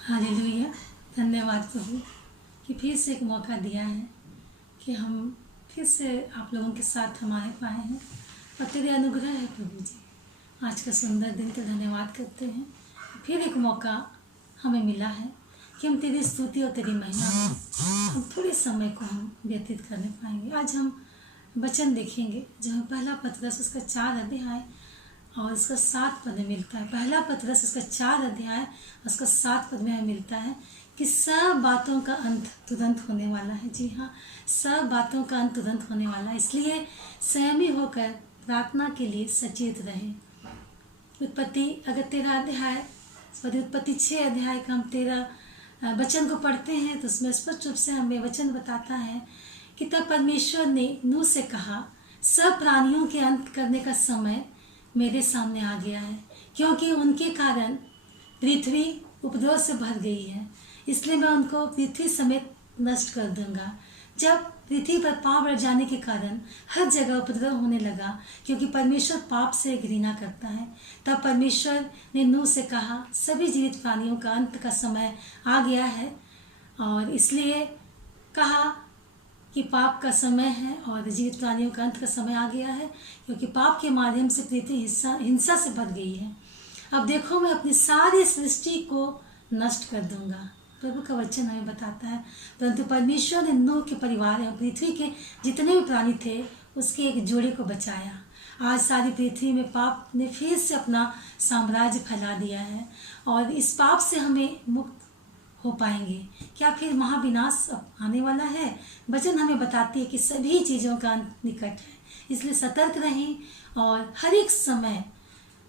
Hallelujah. धन्यवाद प्रभु कि फिर से एक मौका दिया है कि हम फिर से आप लोगों के साथ हम आए पाए हैं और तेरे अनुग्रह है प्रभु जी। आज का सुंदर दिन तो धन्यवाद करते हैं। फिर एक मौका हमें मिला है कि हम तेरी स्तुति और तेरी महिमा में हम थोड़े समय को हम व्यतीत करने पाएंगे। आज हम वचन देखेंगे जो हमें पहला पतरस उसका 4 अध्याय और उसका 7 पद में मिलता है। पहला पतरस उसका 4 अध्याय उसका 7 पद में हमें मिलता है कि सब बातों का अंत तुरंत होने वाला है। जी हाँ, सब बातों का अंत तुरंत होने वाला है, इसलिए संयमी होकर प्रार्थना के लिए सचेत रहें। उत्पत्ति अगर 13 अध्याय उत्पत्ति 6 अध्याय का हम 13 वचन को पढ़ते हैं तो उसमें स्पष्ट रूप से हमें वचन बताता है कि तब परमेश्वर ने नूह से कहा, सब प्राणियों के अंत करने का समय मेरे सामने आ गया है, क्योंकि उनके कारण पृथ्वी उपद्रव से भर गई है, इसलिए मैं उनको पृथ्वी समेत नष्ट कर दूंगा। जब पृथ्वी पर पाप बढ़ जाने के कारण हर जगह उपद्रव होने लगा, क्योंकि परमेश्वर पाप से घृणा करता है, तब परमेश्वर ने नूह से कहा, सभी जीवित प्राणियों का अंत का समय आ गया है, और इसलिए कहा कि पाप का समय है और जीवित प्राणियों का अंत का समय आ गया है, क्योंकि पाप के माध्यम से पृथ्वी हिंसा से भर गई है। अब देखो, मैं अपनी सारी सृष्टि को नष्ट कर दूंगा, प्रभु का वचन हमें बताता है। परंतु परमेश्वर ने नूह के परिवार और पृथ्वी के जितने भी प्राणी थे उसके एक जोड़े को बचाया। आज सारी पृथ्वी में पाप ने फिर से अपना साम्राज्य फैला दिया है और इस पाप से हमें मुक्त हो पाएंगे। क्या फिर महाविनाश आने वाला है? वचन हमें बताती है कि सभी चीज़ों का अंत निकट है, इसलिए सतर्क रहें और हर एक समय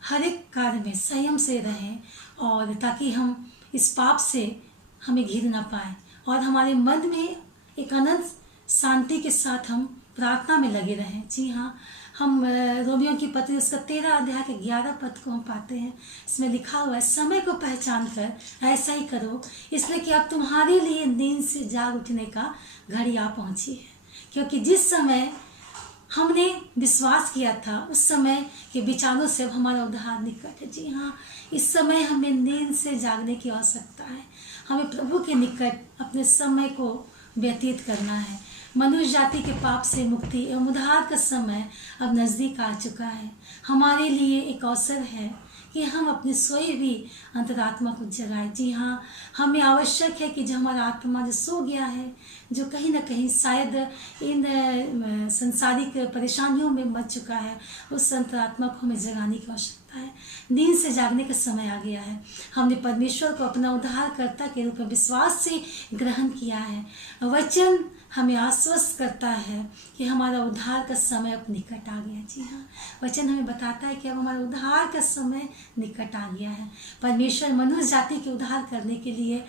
हर एक कार्य में संयम से रहें, और ताकि हम इस पाप से हमें घिर ना पाए और हमारे मन में एक अनंत शांति के साथ हम प्रार्थना में लगे रहें। जी हाँ, हम रोमियो की पत्री उसका 13 अध्याय के 11 पद को हम पाते हैं। इसमें लिखा हुआ है, समय को पहचान कर ऐसा ही करो, इसलिए कि अब तुम्हारे लिए नींद से जाग उठने का घड़ी आ पहुंची है, क्योंकि जिस समय हमने विश्वास किया था उस समय के विचारों से अब हमारा उद्धार निकट है। जी हाँ, इस समय हमें नींद से जागने की आवश्यकता है। हमें प्रभु के निकट अपने समय को व्यतीत करना है। मनुष्य जाति के पाप से मुक्ति एवं उद्धार का समय अब नज़दीक आ चुका है। हमारे लिए एक अवसर है कि हम अपनी सोई हुई अंतरात्मा को जगाएं। जी हाँ, हमें आवश्यक है कि जो हमारा आत्मा जो सो गया है, जो कहीं ना कहीं शायद इन संसारिक परेशानियों में मच चुका है, उस अंतरात्मा को हमें जगाने की आवश्यकता है। नींद से जागने का समय आ गया है। हमने परमेश्वर को अपना उद्धारकर्ता के रूप में विश्वास से ग्रहण किया है। वचन हमें आश्वस्त करता है कि हमारा उद्धार का समय अब निकट आ गया। जी हाँ, वचन हमें बताता है कि अब हमारा उद्धार का समय निकट आ गया है। परमेश्वर मनुष्य जाति के उद्धार करने के लिए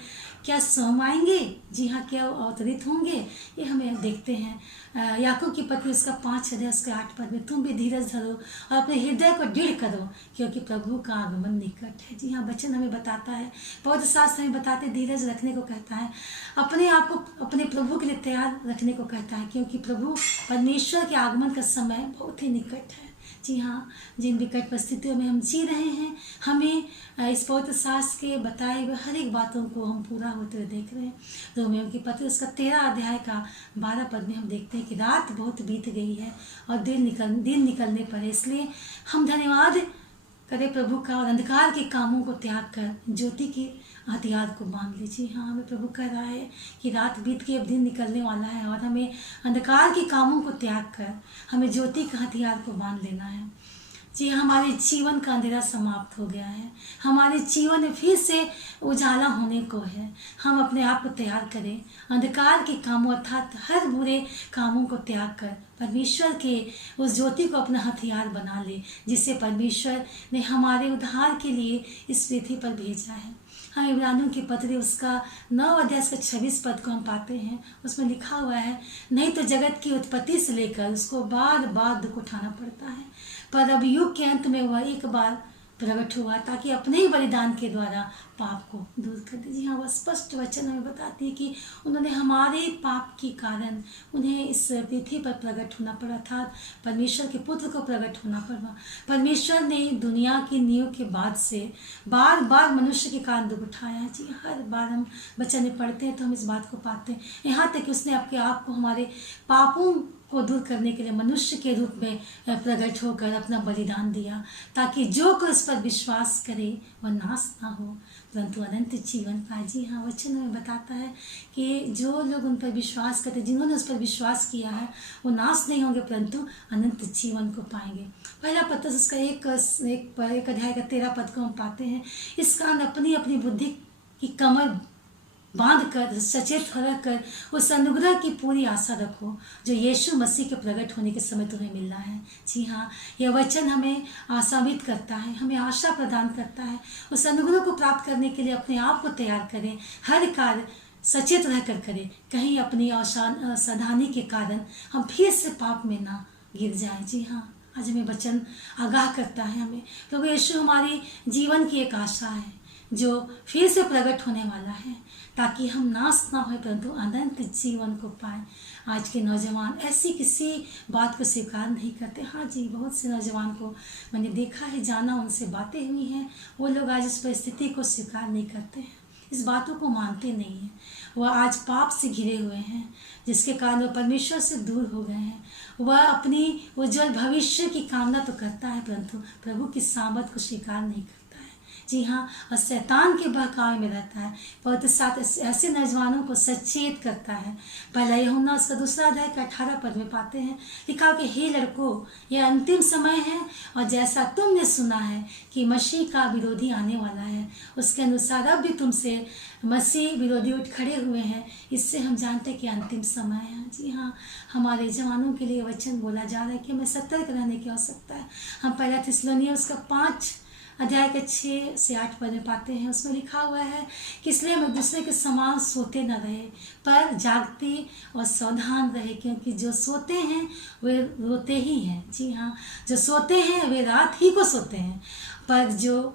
क्या स्वयं आएंगे? जी हाँ, क्या अवतरित होंगे? ये हमें देखते हैं। याकूब की पत्री उसका 5 अध्याय उसके 8 पद में, तुम भी धीरज धरो और अपने हृदय को दृढ़ करो, क्योंकि प्रभु का आगमन निकट है। जी हाँ, वचन हमें बताता है, पवित्र शास्त्र हमें बताते धीरज रखने को कहता है, अपने आप को अपने प्रभु के लिए तैयार रखने को कहता है, क्योंकि प्रभु परमेश्वर के आगमन का समय बहुत ही निकट है। जी हाँ, जिन विकट परिस्थितियों में हम जी रहे हैं, हमें इस पवित्र शास्त्र के बताए हुए हर एक बातों को हम पूरा होते हुए देख रहे हैं। रोमियो की पत्री उसका 13 अध्याय का 12 पद में हम देखते हैं कि रात बहुत बीत गई है और दिन निकलने पर है, इसलिए हम धन्यवाद करें प्रभु का और अंधकार के कामों को त्याग कर ज्योति की हथियार को बांध लीजिए। हाँ, हमें प्रभु कह रहा है कि रात बीत के अब दिन निकलने वाला है और हमें अंधकार के कामों को त्याग कर हमें ज्योति का हथियार को बांध लेना है। जी, हमारे जीवन का अंधेरा समाप्त हो गया है, हमारे जीवन में फिर से उजाला होने को है। हम अपने आप को तैयार करें, अंधकार के कामों अर्थात हर बुरे कामों को त्याग कर परमेश्वर के उस ज्योति को अपना हथियार बना ले, जिसे परमेश्वर ने हमारे उद्धार के लिए इस पृथ्वी पर भेजा है। हम इब्रानियों की पत्री उसका 9 अध्याय उसका 26 पद को हम पाते हैं। उसमें लिखा हुआ है, नहीं तो जगत की उत्पत्ति से लेकर उसको बार बार दुख उठाना पड़ता है, पर अब युग के अंत में वह एक बार प्रकट हुआ ताकि अपने ही बलिदान के द्वारा पाप को दूर कर दे। जी हाँ, वह स्पष्ट वचन हमें बताती है कि उन्होंने हमारे पाप के कारण उन्हें इस पृथ्वी पर प्रकट होना पड़ा था, परमेश्वर के पुत्र को प्रकट होना पड़ा। परमेश्वर ने दुनिया की नींव के बाद से बार बार मनुष्य के कारण दुख उठाया। जी, हर बार हम वचन में पढ़ते हैं तो हम इस बात को पाते हैं, यहाँ तक कि उसने अपने आप को हमारे पापों को दूर करने के लिए मनुष्य के रूप में प्रकट होकर अपना बलिदान दिया, ताकि जो कोई उस पर विश्वास करे वह नाश ना हो परंतु अनंत जीवन पाए। जी हाँ, वचन हमें बताता है कि जो लोग उन पर विश्वास करते, जिन्होंने उस पर विश्वास किया है, वो नाश नहीं होंगे परंतु अनंत जीवन को पाएंगे। पहला पत्रस उसका एक अध्याय का 13 पद को हम पाते हैं, इस कारण अपनी अपनी बुद्धि की कमर बांध कर सचेत रहकर उस अनुग्रह की पूरी आशा रखो जो यीशु मसीह के प्रकट होने के समय तुम्हें मिलना है। जी हाँ, यह वचन हमें आशान्वित करता है, हमें आशा प्रदान करता है। उस अनुग्रह को प्राप्त करने के लिए अपने आप को तैयार करें, हर कार्य सचेत रहकर करें, कहीं अपनी असावधानी के कारण हम फिर से पाप में ना गिर जाएं। जी हाँ, आज हमें वचन आगाह करता है हमें, प्रभु यीशु हमारी जीवन की एक आशा है जो फिर से प्रकट होने वाला है, ताकि हम नाश ना हो परंतु अनंत जीवन को पाएं। आज के नौजवान ऐसी किसी बात को स्वीकार नहीं करते। हाँ जी, बहुत से नौजवान को मैंने देखा है, जाना, उनसे बातें हुई हैं, वो लोग आज इस परिस्थिति को स्वीकार नहीं करते हैं, इस बातों को मानते नहीं हैं। वह आज पाप से घिरे हुए हैं, जिसके कारण वह परमेश्वर से दूर हो गए हैं। वह अपनी उज्जवल भविष्य की कामना तो करता है परंतु प्रभु की सामर्थ को स्वीकार नहीं करता। जी हाँ, और शैतान के बहकावे में रहता है। पवित्र साथ ऐसे नौजवानों को सचेत करता है। पहला यूहन्ना उसका 2 अध्याय का 18 पद में पाते हैं, लिखा कि हे लड़कों, यह अंतिम समय है और जैसा तुमने सुना है कि मसीह का विरोधी आने वाला है, उसके अनुसार अब भी तुमसे मसीह विरोधी उठ खड़े हुए हैं। इससे हम जानते हैं कि अंतिम समय है। जी हाँ, हमारे जवानों के लिए वचन बोला जा रहा है कि हमें सतर्क रहने की आवश्यकता है। हम पहला थिस्सलुनीय उसका 5 अध्याय के 6 से 8 पद में पाते हैं, उसमें लिखा हुआ है कि इसलिए हम एक दूसरे के समान सोते न रहे पर जागते और सावधान रहे, क्योंकि जो सोते हैं वे रोते ही हैं। जी हाँ, जो सोते हैं वे रात ही को सोते हैं, पर जो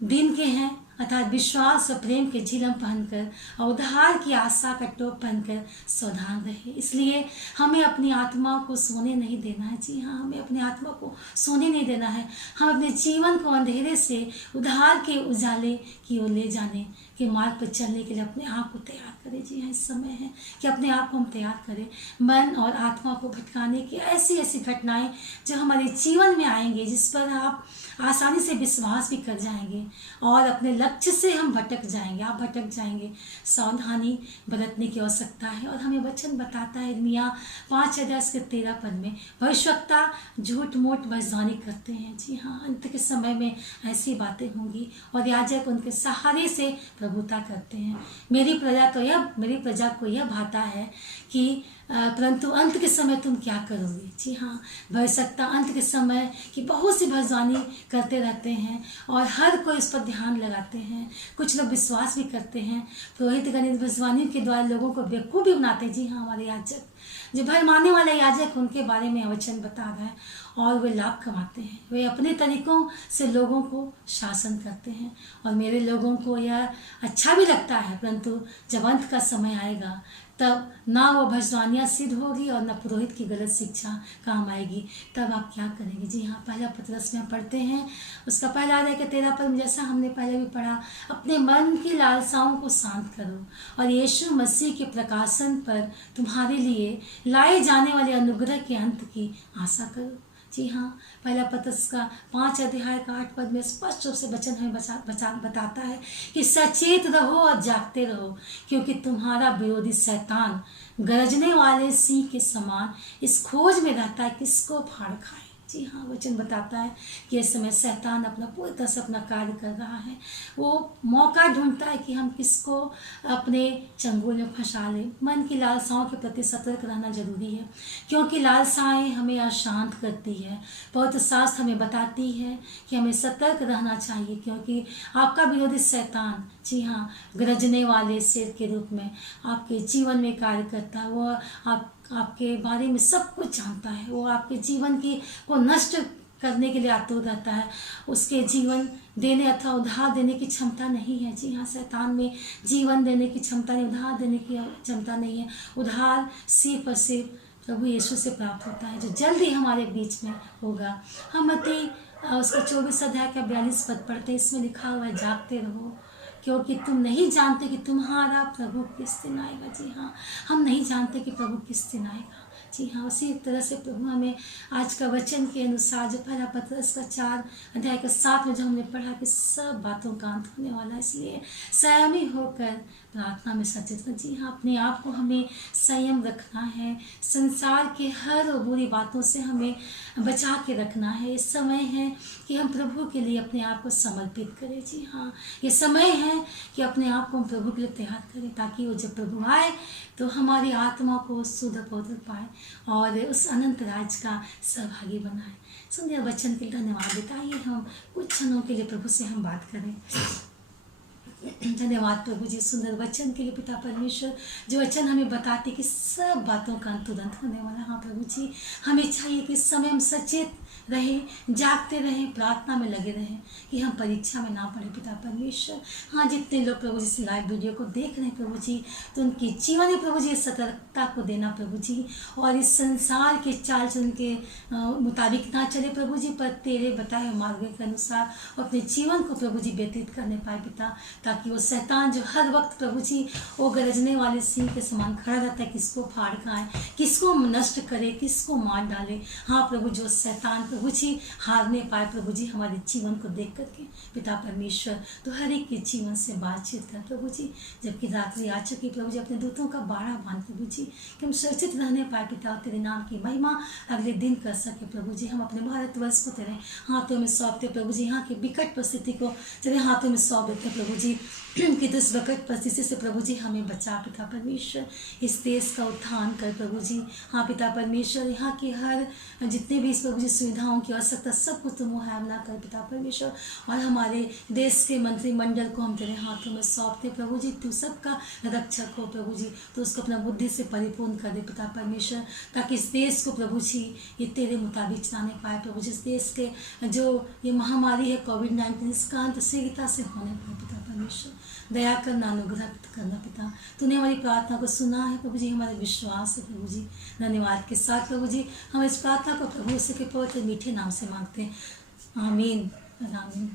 दिन के हैं अर्थात विश्वास और प्रेम के झिलम पहनकर और उद्धार की आशा का टोप पहनकर सावधान रहे। इसलिए हमें अपनी आत्मा को सोने नहीं देना है। जी हाँ, हमें अपनी आत्मा को सोने नहीं देना है। हम अपने जीवन को अंधेरे से उद्धार के उजाले की ओर ले जाने के मार्ग पर चलने के लिए अपने आप को तैयार करें। जी हाँ, इस समय है कि अपने आप को हम तैयार करें। मन और आत्मा को भटकाने की ऐसी ऐसी घटनाएं जो हमारे जीवन में आएंगे, जिस पर आप आसानी से विश्वास भी कर जाएंगे और अपने लक्ष्य से हम भटक जाएंगे, आप भटक जाएंगे। सावधानी बरतने की आवश्यकता है। और हमें वचन बताता है यिर्मयाह 5 अध्याय के 13 पद में, भविष्यवक्ता झूठ मूठ भविष्यवाणी करते हैं। जी हाँ, अंत के समय में ऐसी बातें होंगी और याजक उनके सहारे से प्रभुता करते हैं। मेरी प्रजा को यह भाता है कि परंतु अंत के समय तुम क्या करोगे। जी हाँ, भविष्यवक्ता अंत के समय की बहुत सी भविष्यवाणी करते रहते हैं और हर कोई इस पर ध्यान लगाते हैं। कुछ लोग विश्वास भी करते हैं। पुरोहित गणित भविष्यवाणी के द्वारा लोगों को बेवकूफ़ भी बनाते हैं। जी हाँ, हमारे याजक जो भय मानने वाले याजक, उनके बारे में वचन बता रहा है और वे लाभ कमाते हैं। वे अपने तरीकों से लोगों को शासन करते हैं और मेरे लोगों को यह अच्छा भी लगता है, परंतु जब अंत का समय आएगा तब ना वो भविष्यवाणियाँ सिद्ध होगी और न पुरोहित की गलत शिक्षा काम आएगी। तब आप क्या करेंगे। जी हाँ, पहला पत्रस में पढ़ते हैं उसका पहला अध्याय के 13 पद में, जैसा हमने पहले भी पढ़ा, अपने मन की लालसाओं को शांत करो और यीशु मसीह के प्रकाशन पर तुम्हारे लिए लाए जाने वाले अनुग्रह के अंत की आशा करो। जी हाँ, पहला पत्रस का 5 अध्याय का 8 पद में स्पष्ट रूप से वचन हमें बताता है कि सचेत रहो और जागते रहो, क्योंकि तुम्हारा विरोधी शैतान गरजने वाले सिंह के समान इस खोज में रहता है किसको फाड़ खाए। जी हाँ, वचन बताता है कि इस समय शैतान अपना पूरी तरह से अपना कार्य कर रहा है। वो मौका ढूंढता है कि हम किसको अपने चंगुल में फंसा लें। मन की लालसाओं के प्रति सतर्क रहना जरूरी है, क्योंकि लालसाएं हमें अशांत करती है। पवित्र शास्त्र हमें बताती है कि हमें सतर्क रहना चाहिए, क्योंकि आपका विरोधी शैतान, जी हाँ, गरजने वाले शेर के रूप में आपके जीवन में कार्य करता है। वो आपके बारे में सब कुछ जानता है। वो आपके जीवन की को नष्ट करने के लिए आतुर रहता है। उसके जीवन देने अथवा उधार देने की क्षमता नहीं है। जी हाँ, शैतान में जीवन देने की क्षमता नहीं, उधार देने की क्षमता नहीं है। उधार सिर्फ और सिर्फ प्रभु यीशु से प्राप्त होता है, जो जल्दी हमारे बीच में होगा। हम मत्ती उसका 24 अध्याय का 42 पद पढ़ते हैं। इसमें लिखा हुआ है, जागते रहो क्योंकि तुम नहीं जानते कि तुम्हारा प्रभु किस दिन आएगा। जी हाँ, हम नहीं जानते कि प्रभु किस दिन आएगा। जी हाँ, उसी तरह से प्रभु हमें आज का वचन के अनुसार जो पहला पत्रस का 4 अध्याय का 7 में जो हमने पढ़ा कि सब बातों का अंत होने वाला है, इसलिए संयमी होकर प्रार्थना में सचेत रहो। जी हाँ, अपने आप को हमें संयम रखना है, संसार के हर बुरी बातों से हमें बचा के रखना है। ये समय है कि हम प्रभु के लिए अपने आप को समर्पित करें। जी हाँ, ये समय है कि अपने आप को हम प्रभु के लिए तैयार करें, ताकि वो जब प्रभु आए तो हमारी आत्मा को शुद्ध पवित्र पाए और उस अनंत राज का सहभागी बनाए। सुंदर वचन के लिए धन्यवाद देता। आइए हम कुछ क्षणों के लिए प्रभु से हम बात करें। धन्यवाद प्रभु जी सुंदर वचन के लिए पिता परमेश्वर, जो वचन हमें बताते कि सब बातों का अंत तुरंत होने वाला। हाँ प्रभु जी, हमें चाहिए कि इस समय हम सचेत रहें, जागते रहें, प्रार्थना में लगे रहें कि हम परीक्षा में ना पड़े पिता परमेश्वर। हाँ, जितने लोग प्रभु जी इस लाइव वीडियो को देख रहे हैं प्रभु जी, तो उनकी जीवन में प्रभु जी सतर्कता को देना प्रभु जी, और इस संसार के चाल चलन के मुताबिक ना चले प्रभु जी, पर तेरे बताए मार्ग के अनुसार अपने जीवन को प्रभु जी व्यतीत करने पाए पिता, ताकि वो शैतान जो हर वक्त प्रभु जी वो गरजने वाले सिंह के समान खड़ा रहता है, किसको फाड़ खाए, किसको नष्ट करे, किसको मार डाले। हाँ प्रभु, जो शैतान प्रभु जी हार नहीं पाए प्रभु जी हमारे जीवन को देख करके पिता परमेश्वर, तो हर एक के जीवन से बातचीत कर प्रभु जी। जबकि रात्रि आ चुकी प्रभु जी, अपने दूतों का बाड़ा बांध प्रभु जी कि हम सुरक्षित रहने पाए पिता, तेरे नाम की महिमा अगले दिन कर सके प्रभु जी। हम अपने भारतवर्ष को तेरे हाथों में सौंपते प्रभु जी, यहाँ की विकट परिस्थिति को तेरे हाथों में सौंप देते प्रभु जी कि तो इस विकट परिस्थिति से प्रभु जी हमें बचा पिता परमेश्वर। इस देश का उत्थान कर प्रभु जी। हाँ पिता परमेश्वर, यहाँ की हर जितने भी इस प्रभु जी सुविधाओं की आवश्यकता सब कुछ तुम मुहैया कर पिता परमेश्वर, और हमारे देश के मंत्रिमंडल को हम तेरे हाथों में सौंपते प्रभु जी। तू सबका रक्षक हो प्रभु जी, तो उसको अपना बुद्धि से परिपूर्ण कर दे पिता परमेश्वर, ताकि इस देश को प्रभु जी ये तेरे मुताबिक चलाने पाए प्रभु जी। इस देश के जो ये महामारी है कोविड-19, इसका अंत शीघ्रता से होने पाए पिता परमेश्वर। दया करना, अनुग्रह करना पिता, तूने हमारी प्रार्थना को सुना है प्रभु जी, हमारे विश्वास है प्रभु जी। धन्यवाद के साथ प्रभु जी हम इस प्रार्थना को प्रभु के पवित्र मीठे नाम से मांगते हैं, आमीन आमीन।